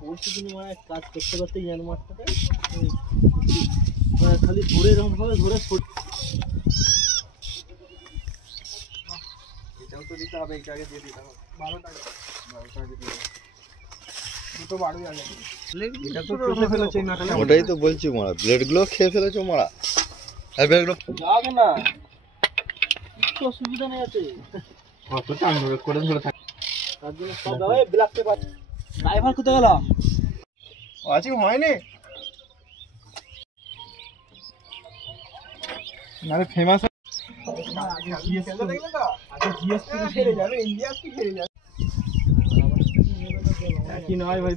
পরশু দিন মানে কাজ করতে করতে জানো মাঠটাতে খালি ধরে এরকম ভাবে ধরে এটাও তো দিতে হবে, এটা আগে দিয়ে দিতে হবে 12 টাকা 12 টাকা দিয়ে দুটো বাড়ি আনে এটা তো চলে ফেলেছে না। ওটাই তো বলছি মারা, ব্লেড গুলো খেয়ে ফেলেছো মারা। এই ব্লেড গুলো যাবে না, কিছু অসুবিধা নেই আছে। কত টান ধরে করে ধরে থাকে তার জন্য সব দাও। ব্ল্যাক পেপার ড্রাইভার কোথায় গেল? আজকে হয়নি মানে ফেমাস আগে জিএস ফেলে যাবে, ইন্ডিয়া কি ফেলে যাবে কি নয় ভাই।